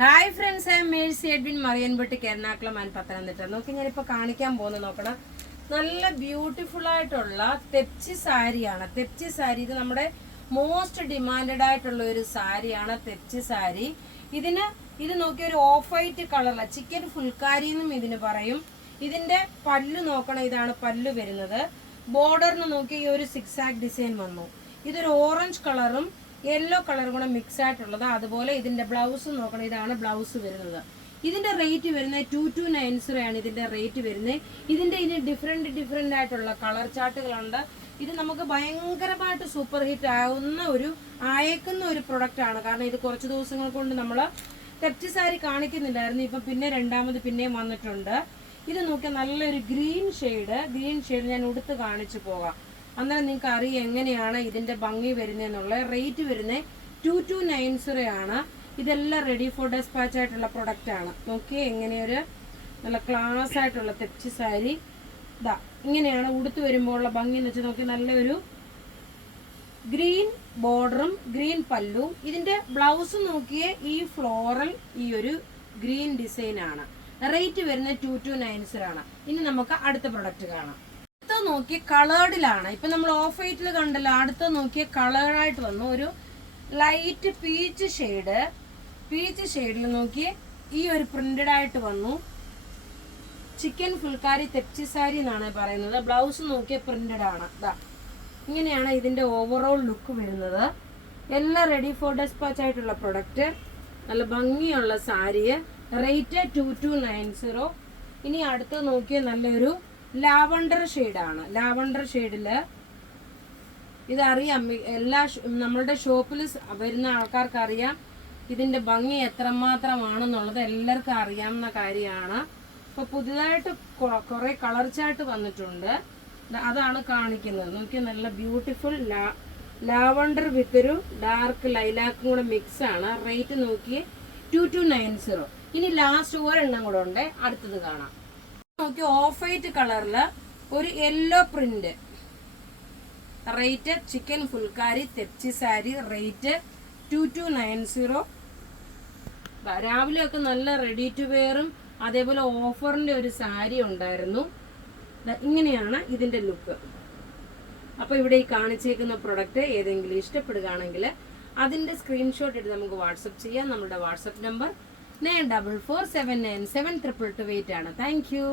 Hi friends, I am Mercy Edwin Mariyanpetti Ernakulam and Pathanamthitta. നോക്കി ഞാനിപ്പോൾ കാണിക്കാൻ പോകുന്നത് നോക്കണം. നല്ല ബ്യൂട്ടിഫുൾ ആയിട്ടുള്ള തെപ്ചി സാരിയാണ്. തെപ്ചി സാരി ഇത് നമ്മുടെ മോസ്റ്റ് ഡിമാൻഡഡ് ആയിട്ടുള്ള ഒരു സാരിയാണ് തെപ്ചി സാരി. ഇത് നോക്കിയ ഒരു ഓഫ് വൈറ്റ് കളറില ചിക്കൻ ഫുൾക്കാരി എന്നും ഇതിന് പറയും. ഇതിന്റെ പല്ലു നോക്കണം, ഇതാണ് പല്ലു വരുന്നത്. ബോർഡറിന് നോക്കി ഈ ഒരു സിക്സാക് ഡിസൈൻ വന്നു. ഇതൊരു ഓറഞ്ച് കളറും യെല്ലോ കളറും കൂടെ മിക്സ് ആയിട്ടുള്ളത്. അതുപോലെ ഇതിന്റെ ബ്ലൗസ് നോക്കണം, ഇതാണ് ബ്ലൗസ് വരുന്നത്. ഇതിന്റെ റേറ്റ് വരുന്നത് 2290 ആണ് ഇതിന്റെ റേറ്റ് വരുന്നത്. ഇതിന്റെ ഇനി ഡിഫറെന്റ് ആയിട്ടുള്ള കളർ ചാർട്ടുകളുണ്ട്. ഇത് നമുക്ക് ഭയങ്കരമായിട്ട് സൂപ്പർ ഹിറ്റ് ആയേക്കുന്ന ഒരു പ്രൊഡക്റ്റ് ആണ്. കാരണം ഇത് കുറച്ച് ദിവസങ്ങൾ കൊണ്ട് നമ്മൾ തെപ്ചി സാരി കാണിക്കുന്നില്ലായിരുന്നു. ഇപ്പം പിന്നെ രണ്ടാമത് പിന്നെയും വന്നിട്ടുണ്ട്. ഇത് നോക്കിയാൽ നല്ലൊരു ഗ്രീൻ ഷെയ്ഡ് ഞാൻ ഉടുത്ത് കാണിച്ചു പോകാം. അന്നേരം നിങ്ങൾക്ക് അറിയാം എങ്ങനെയാണ് ഇതിന്റെ ഭംഗി വരുന്നതെന്നുള്ള. റേറ്റ് വരുന്നത് 2290 ആണ്. ഇതെല്ലാം റെഡി ഫോർ ഡെസ്പാച്ച് ആയിട്ടുള്ള പ്രൊഡക്റ്റ് ആണ്. നോക്കിയേ എങ്ങനെയൊരു നല്ല ക്ലാസ് ആയിട്ടുള്ള തെപ്ചി സാരി. ഇതാ ഇങ്ങനെയാണ് ഉടുത്ത് വരുമ്പോൾ ഉള്ള ഭംഗി എന്ന് വെച്ചാൽ നോക്കി നല്ലൊരു ഗ്രീൻ ബോർഡറും ഗ്രീൻ പല്ലും. ഇതിന്റെ ബ്ലൗസ് നോക്കിയേ ഈ ഫ്ലോറൽ ഈ ഒരു ഗ്രീൻ ഡിസൈൻ ആണ്. റേറ്റ് വരുന്നത് 2290 ആണ്. ഇനി നമുക്ക് അടുത്ത പ്രൊഡക്റ്റ് കാണാം. അടുത്ത നോക്കിയ കളേർഡിലാണ്. ഇപ്പൊ നമ്മൾ ഓഫ് വൈറ്റിൽ കണ്ടല്ലോ. അടുത്ത നോക്കിയ കളേർഡായിട്ട് വന്നു ഒരു ലൈറ്റ് പീച്ച് ഷെയ്ഡിൽ നോക്കിയ ഈ ഒരു പ്രിന്റഡ് ആയിട്ട് വന്നു. ചിക്കൻ ഫുൾക്കാരി തെപ്ചി സാരി എന്നാണ് പറയുന്നത്. ബ്ലൗസ് നോക്കിയ പ്രിന്റഡ് ആണ്. ഇങ്ങനെയാണ് ഇതിന്റെ ഓവറോൾ ലുക്ക് വരുന്നത്. എല്ലാം റെഡി ഫോർ ഡെസ്പാച്ച് ആയിട്ടുള്ള പ്രൊഡക്റ്റ്. നല്ല ഭംഗിയുള്ള സാരി. റേറ്റ് 2290. ഇനി അടുത്ത് നോക്കിയ നല്ലൊരു ലാവണ്ടർ ഷെയ്ഡാണ്. ലാവണ്ടർ ഷെയ്ഡില് ഇതറിയാം, നമ്മളുടെ ഷോപ്പിൽ വരുന്ന ആൾക്കാർക്ക് അറിയാം ഇതിന്റെ ഭംഗി എത്രമാത്രമാണെന്നുള്ളത്. എല്ലാവർക്കും അറിയാവുന്ന കാര്യമാണ്. ഇപ്പൊ പുതിയതായിട്ട് കുറെ കളർ ചാർട്ട് വന്നിട്ടുണ്ട്. അതാണ് കാണിക്കുന്നത്. നോക്കിയാൽ നല്ല ബ്യൂട്ടിഫുൾ ലാവണ്ടർ വിത്ത് ഒരു ഡാർക്ക് ലൈലാക്കും കൂടെ മിക്സ് ആണ്. റേറ്റ് നോക്കി 2290. ഇനി ലാസ്റ്റ് ഒരെണ്ണം കൂടെ ഉണ്ട്, അടുത്തത് കാണാം. നോക്കി ഓഫ് വൈറ്റ് കളറില് ഒരു yellow print. Rate chicken phulkari തെപ്ചി സാരി. റേറ്റ് 2290. രാവിലെ ഒക്കെ നല്ല റെഡി ടു വെയറും അതേപോലെ ഓഫറിന്റെ ഒരു സാരി ഉണ്ടായിരുന്നു. ഇങ്ങനെയാണ് ഇതിന്റെ ലുക്ക്. അപ്പൊ ഇവിടെ ഈ കാണിച്ചേക്കുന്ന പ്രൊഡക്റ്റ് ഏതെങ്കിലും ഇഷ്ടപ്പെടുകയാണെങ്കിൽ അതിന്റെ സ്ക്രീൻഷോട്ട് എടുത്ത് നമുക്ക് വാട്സപ്പ് ചെയ്യാം. നമ്മുടെ വാട്സപ്പ് നമ്പർ 9447972228 ആണ്. Thank you.